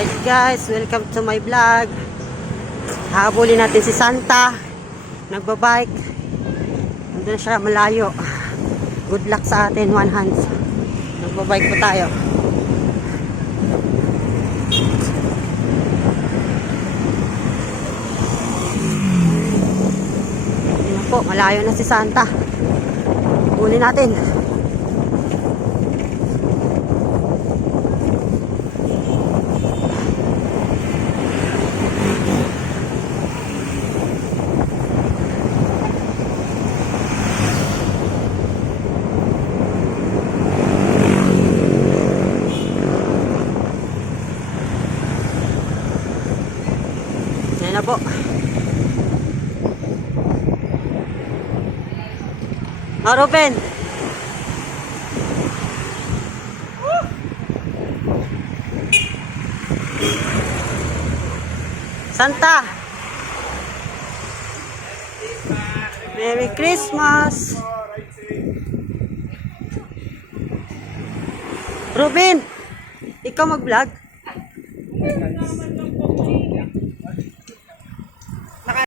Alright guys, welcome to my vlog. Habulin natin si Santa. Nagbabike. Nandun siya malayo. Good luck sa atin, one hands. Nagbabike po tayo. Ayan po, malayo na si Santa. Habulin natin. Yan na po. Ruben. Santa. Merry Christmas. Ruben, ikaw mag-vlog?